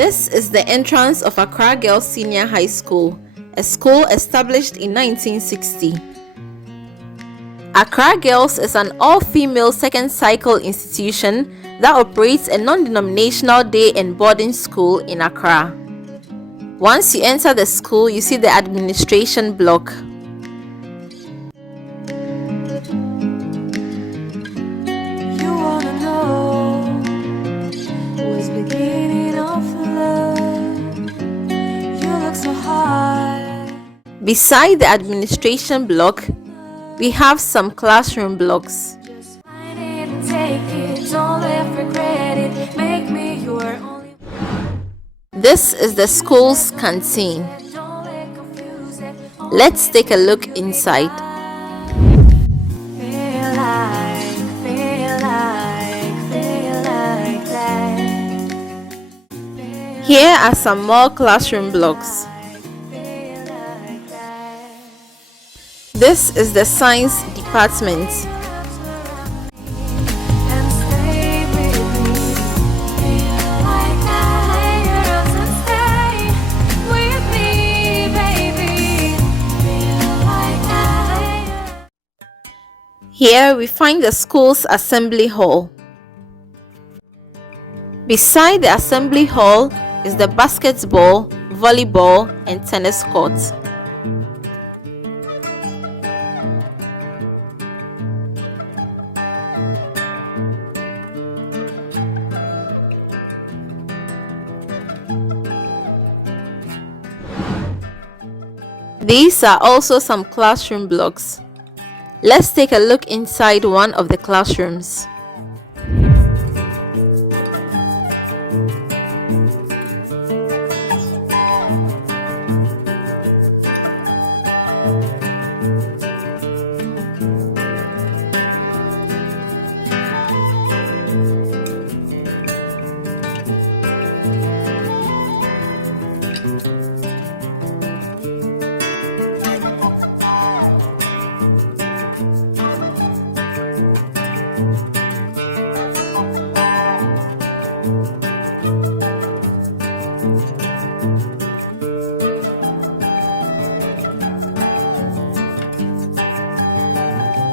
This is the entrance of Accra Girls Senior High School, a school established in 1960. Accra Girls is an all-female second cycle institution that operates a non-denominational day and boarding school in Accra. Once you enter the school, you see the administration block. Beside the administration block, we have some classroom blocks. This is the school's canteen. Let's take a look inside. Here are some more classroom blocks. This is the science department. Here we find the school's assembly hall. Beside the assembly hall is the basketball, volleyball, and tennis courts. These are also some classroom blocks. Let's take a look inside one of the classrooms.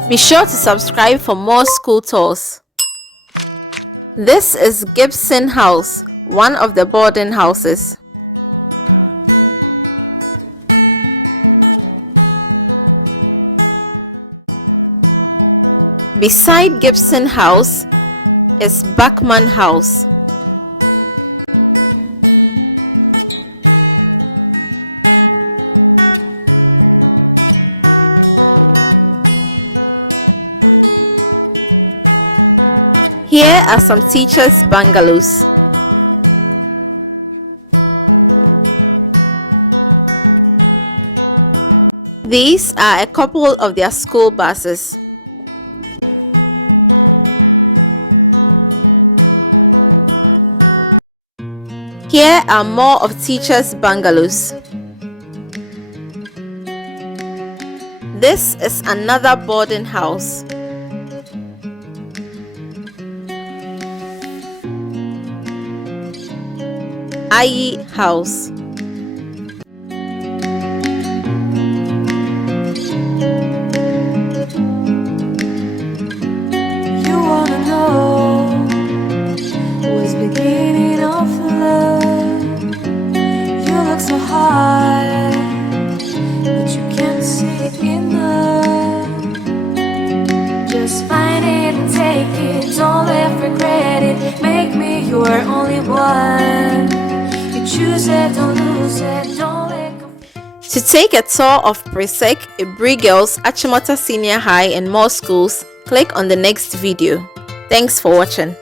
Be sure to subscribe for more school tours. This is Gibson House, one of the boarding houses. Beside Gibson House is Bachman House. Here are some teachers' bungalows. These are a couple of their school buses. Here are more of teachers' bungalows. This is another boarding house. Ayi House. You wanna know what's beginning of love. You look so hard, but you can't see enough. Just find it and take it, don't live regret it. Make me your only one. Choose it, don't lose it, don't let go. To take a tour of Presec, Ibri Girls, Achimota Senior High and more schools, click on the next video. Thanks for watching.